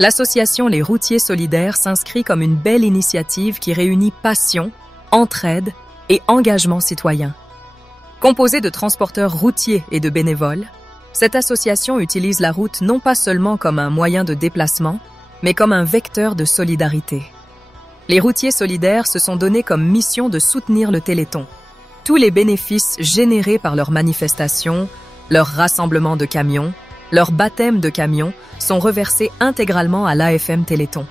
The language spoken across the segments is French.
L'association Les Routiers Solidaires s'inscrit comme une belle initiative qui réunit passion, entraide et engagement citoyen. Composée de transporteurs routiers et de bénévoles, cette association utilise la route non pas seulement comme un moyen de déplacement, mais comme un vecteur de solidarité. Les routiers solidaires se sont donnés comme mission de soutenir le Téléthon. Tous les bénéfices générés par leurs manifestations, leurs rassemblements de camions, leurs baptêmes de camions sont reversés intégralement à l'AFM Téléthon.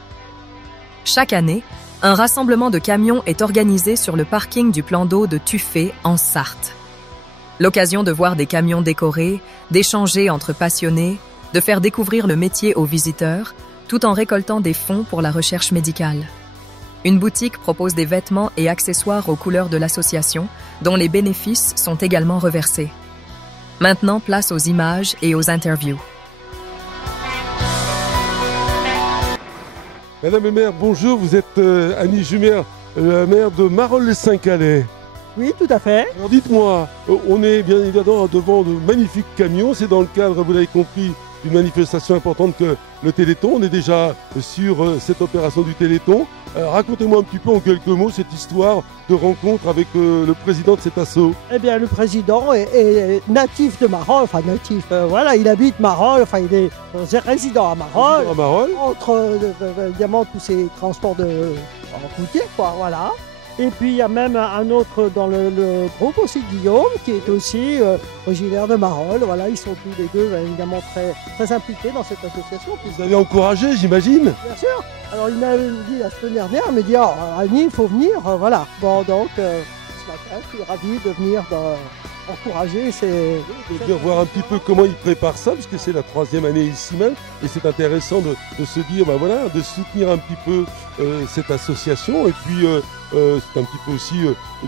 Chaque année, un rassemblement de camions est organisé sur le parking du plan d'eau de Tuffet, en Sarthe. L'occasion de voir des camions décorés, d'échanger entre passionnés, de faire découvrir le métier aux visiteurs, tout en récoltant des fonds pour la recherche médicale. Une boutique propose des vêtements et accessoires aux couleurs de l'association, dont les bénéfices sont également reversés. Maintenant, place aux images et aux interviews. Madame le maire, bonjour, vous êtes Annie Jumer, la maire de Marolles-les-Saint-Calais. Oui, tout à fait. Alors dites-moi, on est bien évidemment devant de magnifiques camions, c'est dans le cadre, vous l'avez compris, d'une manifestation importante que le Téléthon. On est déjà sur cette opération du Téléthon. Racontez-moi un petit peu en quelques mots cette histoire de rencontre avec le président de cet assaut. Eh bien, le président est natif de Marolles, enfin natif, voilà, il habite Marolles, enfin il est résident à Marolles. À Marolles. Entre évidemment tous ces transports de routiers, quoi, voilà. Et puis il y a même un autre dans le groupe aussi, Guillaume, qui est aussi originaire de Marolles. Voilà, ils sont tous les deux évidemment très impliqués dans cette association. Vous avez encouragé, j'imagine? Bien sûr. Alors il m'a dit la semaine dernière, il m'a dit Annie, il faut venir, voilà. Bon donc ce matin, je suis ravi de venir encourager de venir voir un petit peu comment ils préparent ça, parce que c'est la 3e année ici même, et c'est intéressant de se dire, ben voilà, de soutenir un petit peu cette association, et puis c'est un petit peu aussi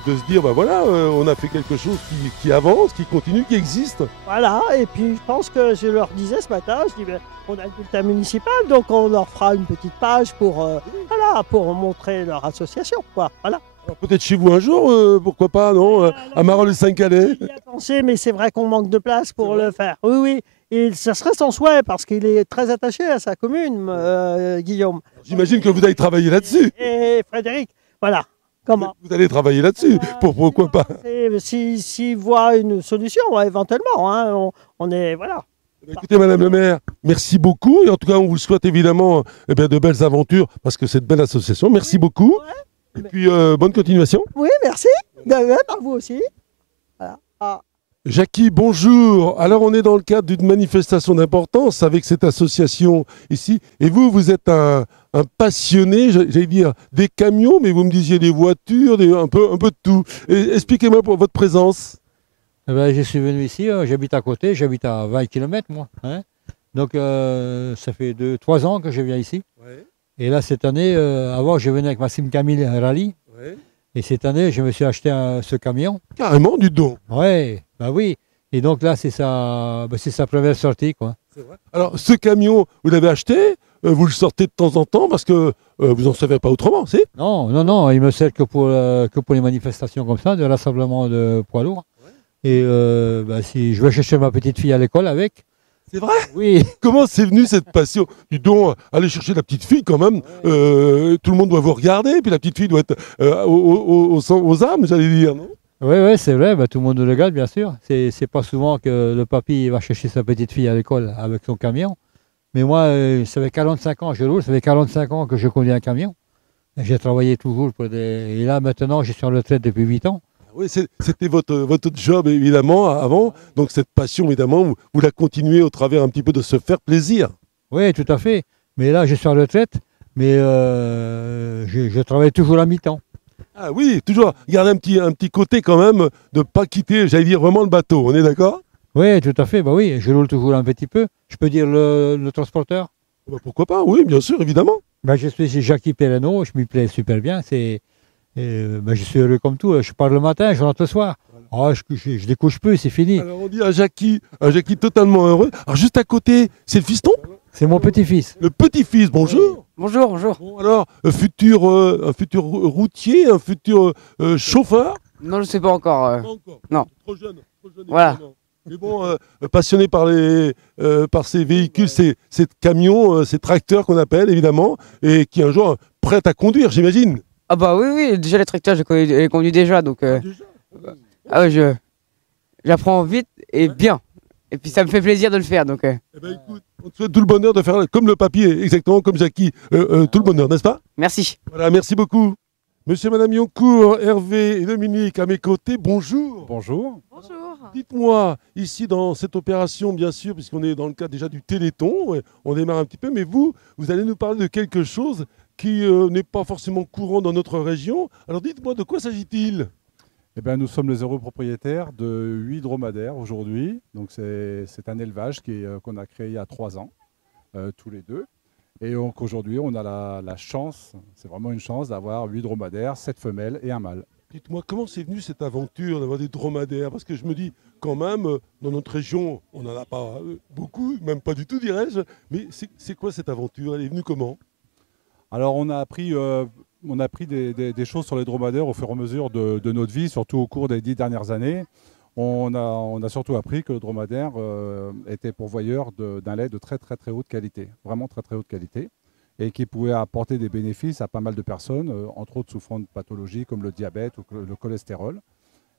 de se dire, ben voilà, on a fait quelque chose qui avance, qui continue, qui existe. Voilà, et puis je pense que je leur disais ce matin, je dis, ben, on a le bulletin municipal, donc on leur fera une petite page pour, voilà, pour montrer leur association, quoi, voilà. Peut-être chez vous un jour, pourquoi pas, non? À Marolles-les-Saint-Calais. J'y ai pensé, mais c'est vrai qu'on manque de place pour le faire. Oui, oui. Et ça serait son souhait, parce qu'il est très attaché à sa commune, Guillaume. J'imagine que vous allez travailler là-dessus. Et Frédéric, voilà. Comment? Vous allez travailler là-dessus, pourquoi pas? S'il voit une solution, éventuellement, hein, on est, voilà. Écoutez, Madame le maire, merci beaucoup. Et en tout cas, on vous souhaite évidemment de belles aventures, parce que c'est une belle association. Merci beaucoup. Ouais. Et puis, bonne continuation. Oui, merci. De même, à vous aussi. Voilà. Jackie, bonjour. Alors, on est dans le cadre d'une manifestation d'importance avec cette association ici. Et vous, vous êtes un passionné, j'allais dire, des camions, mais vous me disiez des voitures, un peu de tout. Expliquez-moi pour votre présence. Eh ben, je suis venu ici, j'habite à côté, j'habite à 20 km moi. Hein. Donc, ça fait 3 ans que je viens ici. Ouais. Et là, cette année, avant, je venais avec ma Sim Camille Rallye. Ouais. Et cette année, je me suis acheté ce camion. Carrément, du don. Oui, bah oui. Et donc là, c'est sa première sortie, quoi. C'est vrai. Alors, ce camion, vous l'avez acheté, vous le sortez de temps en temps parce que vous n'en savez pas autrement, c'est? Non, il me sert que pour les manifestations comme ça, de rassemblement de poids lourds. Ouais. Et si je vais chercher ma petite fille à l'école avec. C'est vrai? Oui. Comment c'est venu cette passion? Du don, aller chercher la petite fille quand même, tout le monde doit vous regarder, puis la petite fille doit être aux âmes, j'allais dire, non? Oui, c'est vrai, tout le monde nous regarde, bien sûr. C'est pas souvent que le papy va chercher sa petite fille à l'école avec son camion. Mais moi, ça fait 45 ans que je roule, ça fait 45 ans que je conduis un camion. J'ai travaillé toujours Et là, maintenant, je suis en retraite depuis 8 ans. Oui, c'était votre job, évidemment, avant. Donc, cette passion, évidemment, vous la continuez au travers un petit peu de se faire plaisir. Oui, tout à fait. Mais là, je suis en retraite, mais je travaille toujours à mi-temps. Ah oui, toujours garder un petit côté quand même, de ne pas quitter, j'allais dire, vraiment le bateau. On est d'accord? Oui, tout à fait. Oui, je roule toujours un petit peu. Je peux dire le transporteur? Pourquoi pas? Oui, bien sûr, évidemment. Je suis chez Jackie Perreno, je m'y plais super bien. Je suis heureux comme tout. Je pars le matin, je rentre le soir. Voilà. Je découche plus, c'est fini. Alors on dit un Jackie totalement heureux. Alors juste à côté, c'est le fiston? C'est mon petit-fils. Le petit-fils, bonjour. Bonjour. Bon, alors, un futur routier, un futur chauffeur? Non, je ne sais pas encore. Pas encore. Non. Trop jeune. Voilà. Mais bon, passionné par ces véhicules, ces camions, ces tracteurs qu'on appelle évidemment, et qui un jour prêt à conduire, j'imagine. Ah bah oui, oui, déjà les tracteurs, j'ai conduit déjà, donc ah ouais, j'apprends vite et bien. Et puis ça me fait plaisir de le faire, donc. Eh ben, écoute, on te souhaite tout le bonheur de faire comme le papier, exactement comme Jackie, tout le bonheur, n'est-ce pas? Merci. Voilà, merci beaucoup. Monsieur, Madame Yoncourt, Hervé et Dominique à mes côtés, bonjour. Bonjour. Bonjour. Dites-moi, ici dans cette opération, bien sûr, puisqu'on est dans le cadre déjà du Téléthon, on démarre un petit peu, mais vous allez nous parler de quelque chose qui n'est pas forcément courant dans notre région. Alors dites-moi, de quoi s'agit-il? Eh bien, nous sommes les heureux propriétaires de 8 dromadaires aujourd'hui. Donc c'est un élevage qu'on a créé il y a 3 ans, tous les deux. Et donc aujourd'hui, on a la chance, c'est vraiment une chance d'avoir 8 dromadaires, 7 femelles et un mâle. Dites-moi, comment c'est venu cette aventure d'avoir des dromadaires? Parce que je me dis, quand même, dans notre région, on n'en a pas beaucoup, même pas du tout, dirais-je. Mais c'est quoi cette aventure? Elle est venue comment? Alors on a appris des choses sur les dromadaires au fur et à mesure de notre vie, surtout au cours des 10 dernières années. On a surtout appris que le dromadaire était pourvoyeur d'un lait de très très très haute qualité, vraiment très très haute qualité, et qui pouvait apporter des bénéfices à pas mal de personnes, entre autres souffrant de pathologies comme le diabète ou le cholestérol.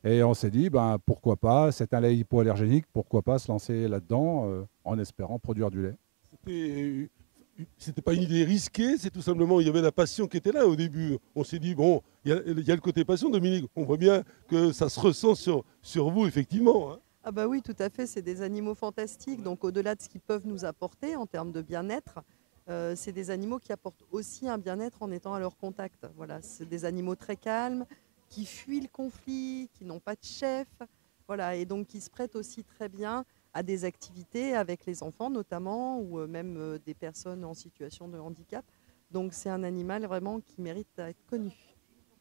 Et on s'est dit, ben, pourquoi pas, c'est un lait hypoallergénique, pourquoi pas se lancer là-dedans en espérant produire du lait. C'était pas une idée risquée, c'est tout simplement, il y avait la passion qui était là au début. On s'est dit, bon, il y a le côté passion, Dominique. On voit bien que ça se ressent sur vous, effectivement. Hein. Ah bah oui, tout à fait, c'est des animaux fantastiques. Donc au-delà de ce qu'ils peuvent nous apporter en termes de bien-être, c'est des animaux qui apportent aussi un bien-être en étant à leur contact. Voilà, c'est des animaux très calmes, qui fuient le conflit, qui n'ont pas de chef, voilà, et donc qui se prêtent aussi très bien à des activités avec les enfants notamment, ou même des personnes en situation de handicap. Donc c'est un animal vraiment qui mérite d'être connu.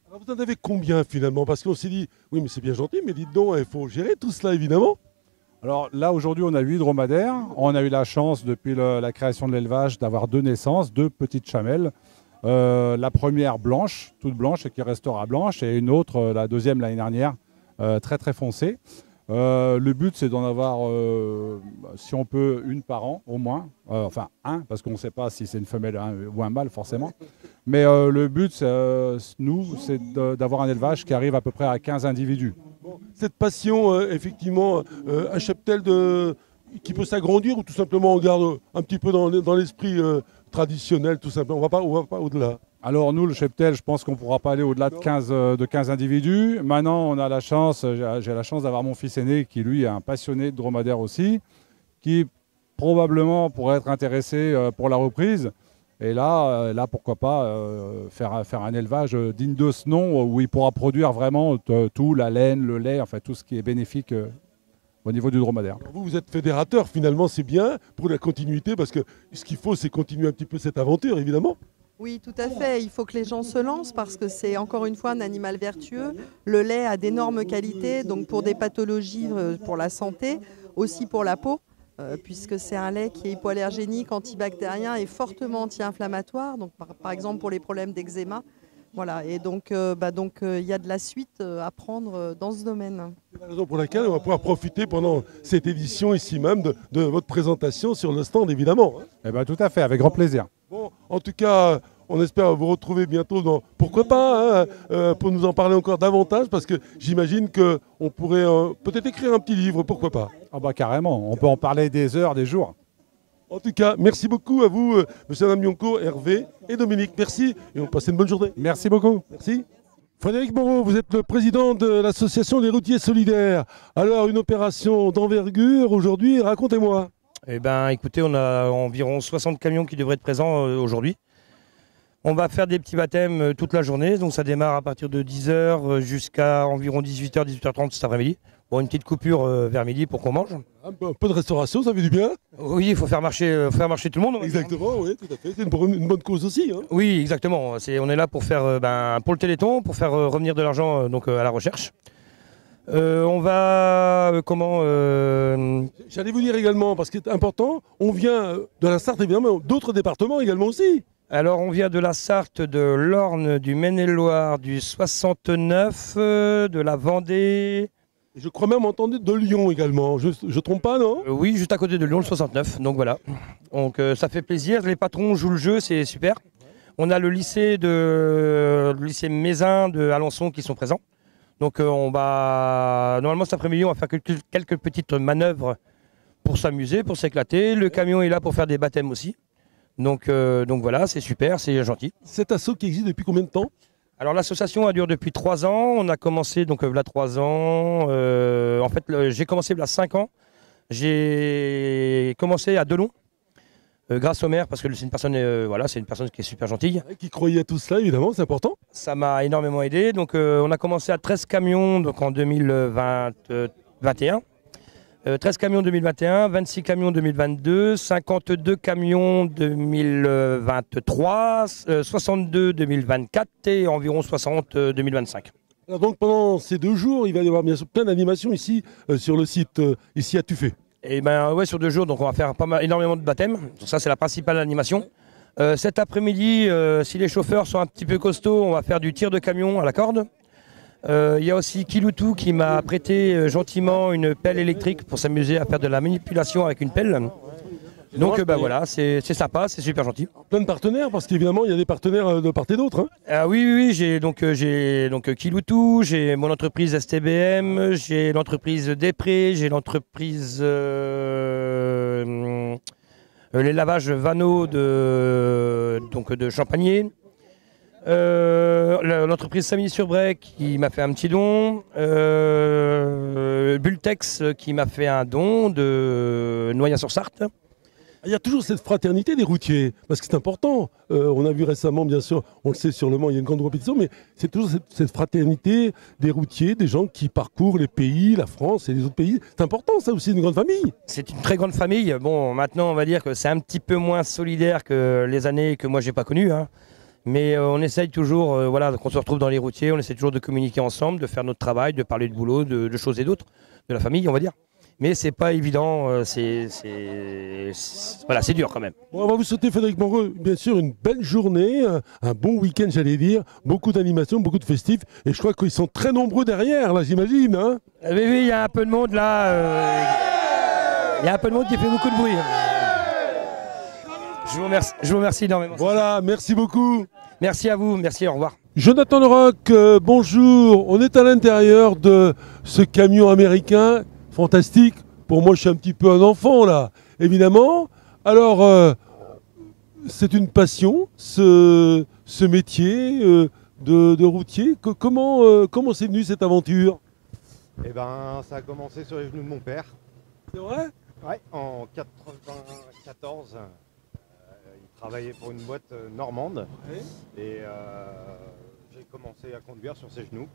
Alors vous en avez combien finalement? Parce qu'on s'est dit, oui mais c'est bien gentil, mais dites donc, il faut gérer tout cela évidemment. Alors là aujourd'hui on a 8 dromadaires. On a eu la chance depuis la création de l'élevage d'avoir 2 naissances, 2 petites chamelles. La première blanche, toute blanche et qui restera blanche, et une autre, la deuxième l'année dernière, très très foncée. Le but c'est d'en avoir, si on peut, une par an au moins, enfin un, parce qu'on ne sait pas si c'est une femelle ou un mâle forcément. Mais le but, c'est d'avoir un élevage qui arrive à peu près à 15 individus. Bon, cette passion, effectivement, un cheptel qui peut s'agrandir ou tout simplement on garde un petit peu dans l'esprit traditionnel, tout simplement, on va pas au-delà. Alors nous, le cheptel, je pense qu'on ne pourra pas aller au-delà de 15 individus. Maintenant, on a la chance, j'ai la chance d'avoir mon fils aîné qui, lui, est un passionné de dromadaire aussi, qui probablement pourrait être intéressé pour la reprise. Et là pourquoi pas faire un élevage digne de ce nom où il pourra produire vraiment tout, la laine, le lait, enfin tout ce qui est bénéfique au niveau du dromadaire. Alors vous êtes fédérateur, finalement, c'est bien pour la continuité, parce que ce qu'il faut, c'est continuer un petit peu cette aventure, évidemment. Oui, tout à fait. Il faut que les gens se lancent parce que c'est encore une fois un animal vertueux. Le lait a d'énormes qualités, donc pour des pathologies, pour la santé, aussi pour la peau, puisque c'est un lait qui est hypoallergénique, antibactérien et fortement anti-inflammatoire. Donc par exemple pour les problèmes d'eczéma. Voilà, et donc il y a de la suite à prendre dans ce domaine. C'est la raison pour laquelle on va pouvoir profiter pendant cette édition ici même de votre présentation sur le stand, évidemment. Hein. Eh bien tout à fait, avec grand plaisir. Bon, en tout cas, on espère vous retrouver bientôt pourquoi pas, pour nous en parler encore davantage, parce que j'imagine qu'on pourrait peut-être écrire un petit livre, pourquoi pas. Ah bah carrément, on peut en parler des heures, des jours. En tout cas, merci beaucoup à vous, monsieur Madame Yoncourt, Hervé et Dominique. Merci et on passe une bonne journée. Merci beaucoup. Merci. Frédéric Moreau, vous êtes le président de l'association Les Routiers Solidaires. Alors, une opération d'envergure aujourd'hui, racontez-moi. Eh bien, écoutez, on a environ 60 camions qui devraient être présents aujourd'hui. On va faire des petits baptêmes toute la journée, donc ça démarre à partir de 10h jusqu'à environ 18h, 18h30 cet après-midi. Bon, une petite coupure vers midi pour qu'on mange. Un peu de restauration, ça fait du bien. Oui, il faut faire marcher tout le monde. Exactement, oui, tout à fait. C'est une bonne cause aussi. Hein. Oui, exactement. On est là pour faire pour le Téléthon, pour faire revenir de l'argent à la recherche. On va J'allais vous dire également, parce que c'est important, on vient de la Sarthe évidemment, d'autres départements également aussi. Alors on vient de la Sarthe, de l'Orne, du Maine-et-Loire, du 69, de la Vendée, Je crois même entendre de Lyon également. Je trompe pas, non? Oui, juste à côté de Lyon, le 69. Donc voilà. Donc ça fait plaisir. Les patrons jouent le jeu, c'est super. On a le lycée Mézin de Alençon qui sont présents. Donc on va normalement cet après-midi, on va faire quelques petites manœuvres pour s'amuser, pour s'éclater. Le camion est là pour faire des baptêmes aussi. Donc voilà, c'est super, c'est gentil. Cet assaut qui existe depuis combien de temps? Alors l'association a duré depuis 3 ans. On a commencé donc là 3 ans. En fait, j'ai commencé là 5 ans. J'ai commencé à Delon, grâce au maire, parce que c'est une personne, c'est une personne qui est super gentille. Qui croyait à tout cela, évidemment, c'est important. Ça m'a énormément aidé. Donc on a commencé à 13 camions donc en 2021. 13 camions 2021, 26 camions 2022, 52 camions 2023, 62 2024 et environ 60 2025. Alors donc pendant ces 2 jours, il va y avoir bien sûr plein d'animations ici sur le site, ici à Tuffet. Et ben ouais, sur 2 jours, donc on va faire énormément de baptêmes. Donc ça c'est la principale animation. Cet après-midi, si les chauffeurs sont un petit peu costauds, on va faire du tir de camion à la corde. Il y a aussi Kiloutou qui m'a prêté gentiment une pelle électrique pour s'amuser à faire de la manipulation avec une pelle. Donc voilà, c'est sympa, c'est super gentil. Plein de partenaires, parce qu'évidemment il y a des partenaires de part et d'autre. Hein. Oui, j'ai donc Kiloutou, j'ai mon entreprise STBM, j'ai l'entreprise Després, j'ai l'entreprise les lavages Vano de Champagné. L'entreprise Samilly-sur-Bray qui m'a fait un petit don, Bultex qui m'a fait un don de Noyat-sur-Sarthe. Il y a toujours cette fraternité des routiers, parce que c'est important. On a vu récemment, bien sûr, on le sait sur le Mans, il y a une grande compétition, mais c'est toujours cette fraternité des routiers, des gens qui parcourent les pays, la France et les autres pays. C'est important, ça aussi, une grande famille. C'est une très grande famille. Bon, maintenant, on va dire que c'est un petit peu moins solidaire que les années que moi, j'ai pas connues. Hein. Mais on essaye toujours, quand on se retrouve dans les routiers, on essaie toujours de communiquer ensemble, de faire notre travail, de parler de boulot, de choses et d'autres, de la famille, on va dire. Mais c'est pas évident, c'est dur quand même. Bon, on va vous souhaiter, Frédéric Moreau, bien sûr, une belle journée, un bon week-end, j'allais dire, beaucoup d'animations, beaucoup de festifs, et je crois qu'ils sont très nombreux derrière, là, j'imagine. Hein oui, il y a un peu de monde là, il y a un peu de monde qui fait beaucoup de bruit. Je vous remercie énormément. Voilà, merci beaucoup. Merci à vous, merci, au revoir. Jonathan Leroc, bonjour. On est à l'intérieur de ce camion américain fantastique. Pour moi, je suis un petit peu un enfant là, évidemment. Alors, c'est une passion, ce métier de routier. Comment c'est venu cette aventure? Eh ben, ça a commencé sur les genoux de mon père. C'est vrai? Ouais, en 94. Il travaillait pour une boîte normande. Ouais. Et j'ai commencé à conduire sur ses genoux.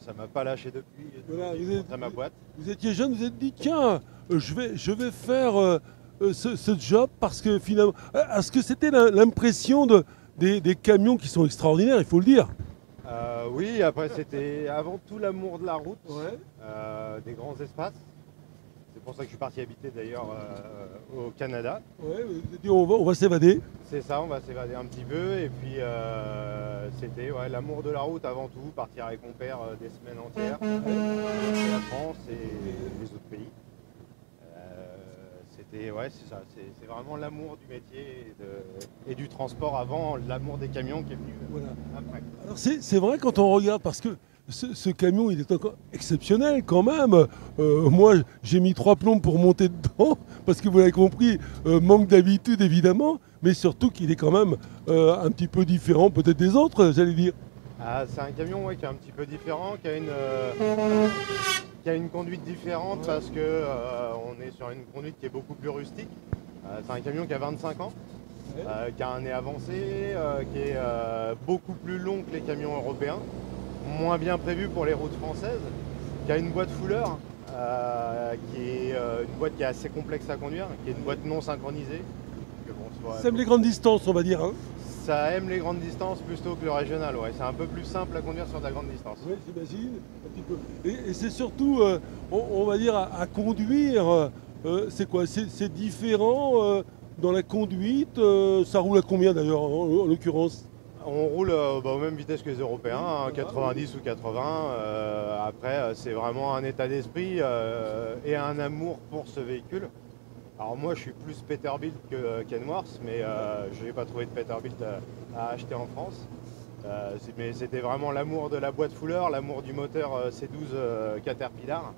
Ça m'a pas lâché depuis. Voilà, ma boîte. Vous étiez jeune, vous êtes dit tiens, je vais faire ce job parce que finalement, est-ce que c'était l'impression des camions qui sont extraordinaires, il faut le dire? Oui, après c'était avant tout l'amour de la route, ouais. Des grands espaces. C'est pour ça que je suis parti habiter d'ailleurs au Canada. Ouais, on va s'évader. C'est ça, on va s'évader un petit peu. Et puis c'était l'amour de la route avant tout, partir avec mon père des semaines entières. Et la France et les autres pays. C'est ça, c'est vraiment l'amour du métier et du transport avant l'amour des camions qui est venu après. Alors c'est vrai quand on regarde, parce que ce camion, il est encore exceptionnel quand même. Moi, j'ai mis 3 plombs pour monter dedans, parce que vous l'avez compris, manque d'habitude évidemment, mais surtout qu'il est quand même un petit peu différent peut-être des autres, j'allais dire. C'est un camion qui est un petit peu différent, qui a une conduite différente parce que on est sur une conduite qui est beaucoup plus rustique. C'est un camion qui a 25 ans, qui a un nez avancé, qui est beaucoup plus long que les camions européens, moins bien prévu pour les routes françaises, qui a une boîte fouleur, qui est une boîte qui est assez complexe à conduire, qui est une boîte non synchronisée. Ça aime les grandes distances, on va dire. Hein. Ça aime les grandes distances plutôt que le régional, ouais. C'est un peu plus simple à conduire sur de la grande distance. Oui, j'imagine. Et c'est surtout, on va dire, à conduire, c'est quoi? C'est différent dans la conduite. Ça roule à combien d'ailleurs, en l'occurrence? On roule aux mêmes vitesses que les Européens, hein, 90 ou 80. Après, c'est vraiment un état d'esprit et un amour pour ce véhicule. Alors moi, je suis plus Peterbilt que Kenworth, mais je n'ai pas trouvé de Peterbilt à acheter en France. Mais c'était vraiment l'amour de la boîte fouleur, l'amour du moteur C12 Caterpillar,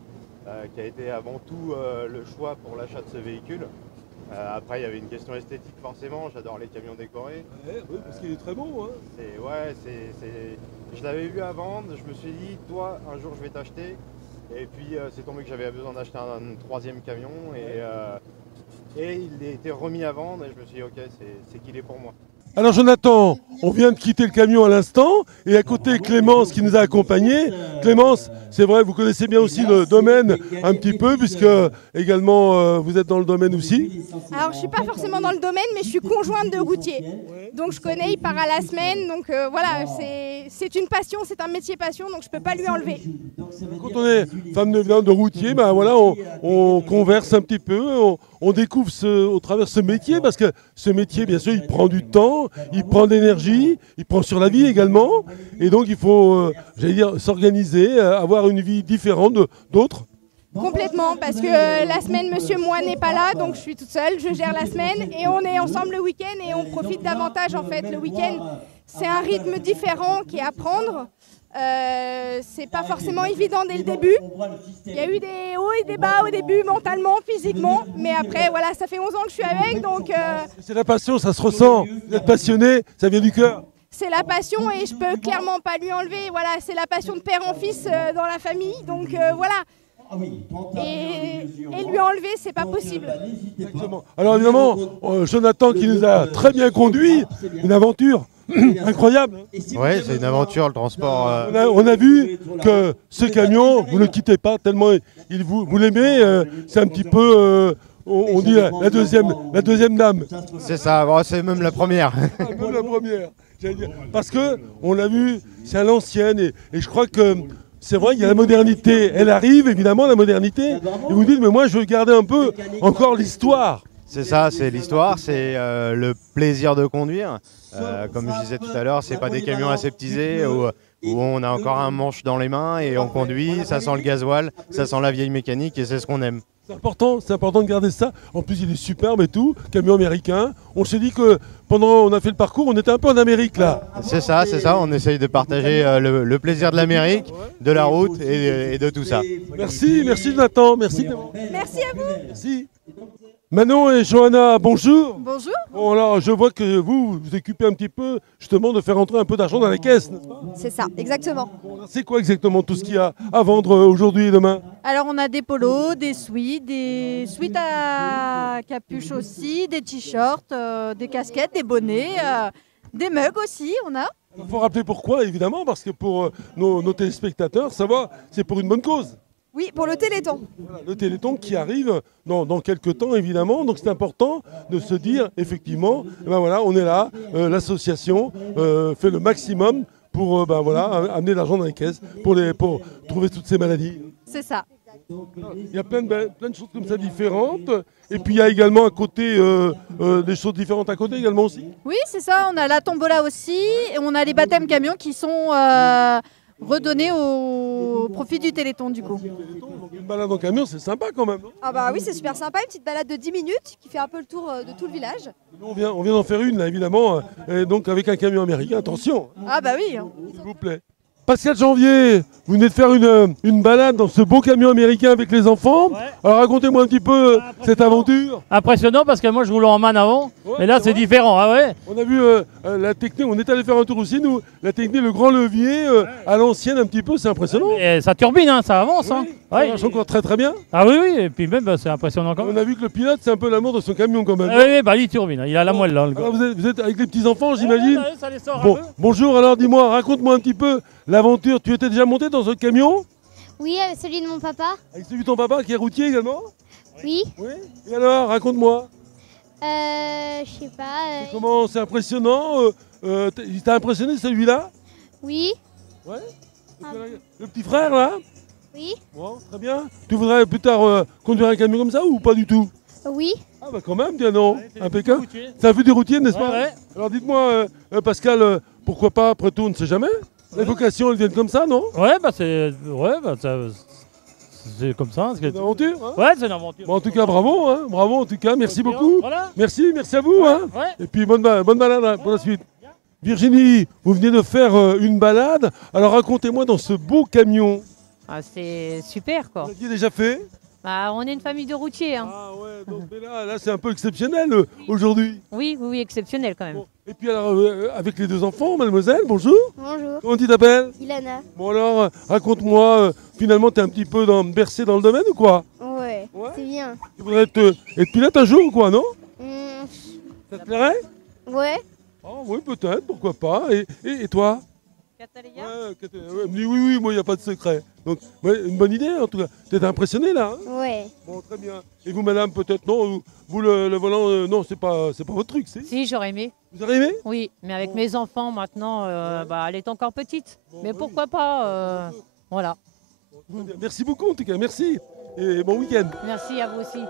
qui a été avant tout le choix pour l'achat de ce véhicule. Après, il y avait une question esthétique forcément, j'adore les camions décorés. Oui, parce qu'il est très beau. Hein. Je l'avais vu à vendre, je me suis dit, toi, un jour je vais t'acheter. Et puis c'est tombé que j'avais besoin d'acheter un troisième camion et il a été remis à vendre et je me suis dit, ok, c'est qu'il est pour moi. Alors Jonathan, on vient de quitter le camion à l'instant et à côté Clémence qui nous a accompagnés. Clémence, c'est vrai, vous connaissez bien aussi le domaine un petit peu puisque également vous êtes dans le domaine aussi. Alors je ne suis pas forcément dans le domaine mais je suis conjointe de routier. Donc je connais, il part à la semaine. Donc voilà, c'est une passion, c'est un métier passion donc je ne peux pas lui enlever. Quand on est femme de routier, ben voilà, on converse un petit peu, on découvre au travers ce métier parce que ce métier bien sûr il prend du temps. Il prend de l'énergie, il prend sur la vie également. Et donc il faut, j'allais dire, s'organiser, avoir une vie différente d'autres. Complètement, parce que la semaine, monsieur moi n'est pas là, donc je suis toute seule, je gère la semaine et on est ensemble le week-end et on profite davantage en fait. Le week-end, c'est un rythme différent qui est à prendre. C'est pas forcément évident dès le début. Il y a eu des hauts et des bas au début, mentalement, physiquement. Mais après, voilà, ça fait 11 ans que je suis avec, donc... C'est la passion, ça se ressent. Vous êtes passionné, ça vient du cœur. C'est la passion et je peux clairement pas lui enlever. Voilà, c'est la passion de père en fils dans la famille. Donc voilà. Et lui enlever, c'est pas possible. Exactement. Alors évidemment, Jonathan qui nous a très bien conduit, une aventure incroyable. Oui, c'est une aventure, le transport. On a vu que ce camion, vous ne le quittez pas tellement vous l'aimez. C'est un petit peu, on dit la deuxième dame. C'est ça, bon, c'est même la première. Même la première, j'allais dire. Parce que on l'a vu, c'est à l'ancienne et je crois que c'est vrai, il y a la modernité. Elle arrive, évidemment, la modernité. Et vous dites, mais moi, je veux garder un peu encore l'histoire. C'est ça, c'est l'histoire, c'est le plaisir de conduire. Comme je disais tout à l'heure, c'est pas des camions aseptisés où on a encore un manche dans les mains et on conduit, ça sent le gasoil, ça sent la vieille mécanique et c'est ce qu'on aime. C'est important de garder ça. En plus, il est superbe et tout, camion américain. On s'est dit que pendant on a fait le parcours, on était un peu en Amérique là. C'est ça, on essaye de partager le plaisir de l'Amérique, de la route et de tout ça. Merci Jonathan, merci. Merci à vous. Merci. Manon et Johanna, bonjour. Bonjour. Bon, alors, je vois que vous occupez un petit peu justement de faire entrer un peu d'argent dans la caisse, n'est-ce pas? C'est ça, exactement. Bon, c'est quoi exactement tout ce qu'il y a à vendre aujourd'hui et demain? Alors on a des polos, des suites à capuche aussi, des t-shirts, des casquettes, des bonnets, des mugs aussi on a. Il faut rappeler pourquoi, évidemment, parce que pour nos téléspectateurs, savoir, c'est pour une bonne cause. Oui, pour le Téléthon. Voilà, le Téléthon qui arrive dans quelques temps, évidemment. Donc c'est important de se dire, effectivement, ben voilà, on est là, l'association fait le maximum pour amener l'argent dans les caisses, pour trouver toutes ces maladies. C'est ça. Il y a plein de choses comme ça différentes. Et puis il y a également à côté des choses différentes à côté également aussi. Oui, c'est ça. On a la tombola aussi. Et on a les baptêmes camions qui sont redonnés au profit du Téléthon du coup. Donc une balade en camion, c'est sympa quand même. Ah bah oui, c'est super sympa. Une petite balade de 10 minutes qui fait un peu le tour de tout le village. On vient d'en faire une là évidemment. Et donc avec un camion américain. Attention. Ah bah oui. S'il vous plaît. Pascal Janvier, vous venez de faire une balade dans ce beau camion américain avec les enfants. Ouais. Alors racontez-moi un petit peu cette aventure. Impressionnant parce que moi je roule en manne avant, mais là c'est différent. Ah ouais. On a vu la technique, on est allé faire un tour aussi nous, la technique, le grand levier à l'ancienne un petit peu, c'est impressionnant. Et ça turbine, hein, ça avance. Oui, hein. Ça marche encore très très bien. Ah oui, et puis même c'est impressionnant quand même. On a vu que le pilote c'est un peu l'amour de son camion quand même. Oui, il turbine, il a la moelle là. Le gars. Alors, vous êtes avec les petits enfants j'imagine. Ouais, ça les sort bon, un peu. Bonjour, alors dis-moi, raconte-moi un petit peu l'aventure. Tu étais déjà monté dans un camion? Oui, avec celui de mon papa. Avec celui de ton papa qui est routier également? Oui. Oui. Et alors, raconte-moi. Je sais pas. Comment c'est impressionnant? Il t'a impressionné celui-là? Oui. Ouais. Le petit frère là? Oui. Bon, très bien. Tu voudrais plus tard conduire un camion comme ça ou pas du tout? Oui. Ah bah quand même, tiens non, impeccable. C'est un peu des routiers, n'est-ce pas? Ouais. Alors dites-moi, Pascal, pourquoi pas, après tout, on ne sait jamais. Les vocations, elles viennent comme ça, non? Ouais, bah c'est comme ça. C'est une aventure, hein? Ouais, c'est une aventure. Bon, en tout cas, bravo, hein, bravo en tout cas, merci beaucoup. Voilà. Merci à vous. Hein. Ouais. Et puis bonne balade hein, pour la suite. Virginie, vous venez de faire une balade. Alors racontez-moi dans ce beau camion. Ah, c'est super quoi. Vous l'aviez déjà fait? Bah, on est une famille de routiers. Hein. Ah ouais, donc mais là c'est un peu exceptionnel aujourd'hui. Oui, exceptionnel quand même. Bon. Et puis alors, avec les deux enfants, mademoiselle, bonjour. Bonjour. Comment tu t'appelles? Ilana. Bon alors, raconte-moi, finalement t'es un petit peu bercé dans le domaine ou quoi? Ouais, c'est bien. Tu voudrais être pilote un jour ou quoi, non? Ça te plairait? Ouais. Oh, oui, peut-être, pourquoi pas. Et toi? Ouais, oui, moi, il n'y a pas de secret. Donc, ouais, une bonne idée, en tout cas. Tu es impressionné, là hein? Ouais. Bon, très bien. Et vous, madame, peut-être, non? Vous, le volant, non, c'est pas votre truc, c'est? Si, j'aurais aimé. Vous aurez aimé? Oui, mais avec mes enfants maintenant, bah, elle est encore petite. Mais pourquoi pas voilà. Bon, merci beaucoup, en tout cas, merci. Et bon week-end. Merci à vous aussi.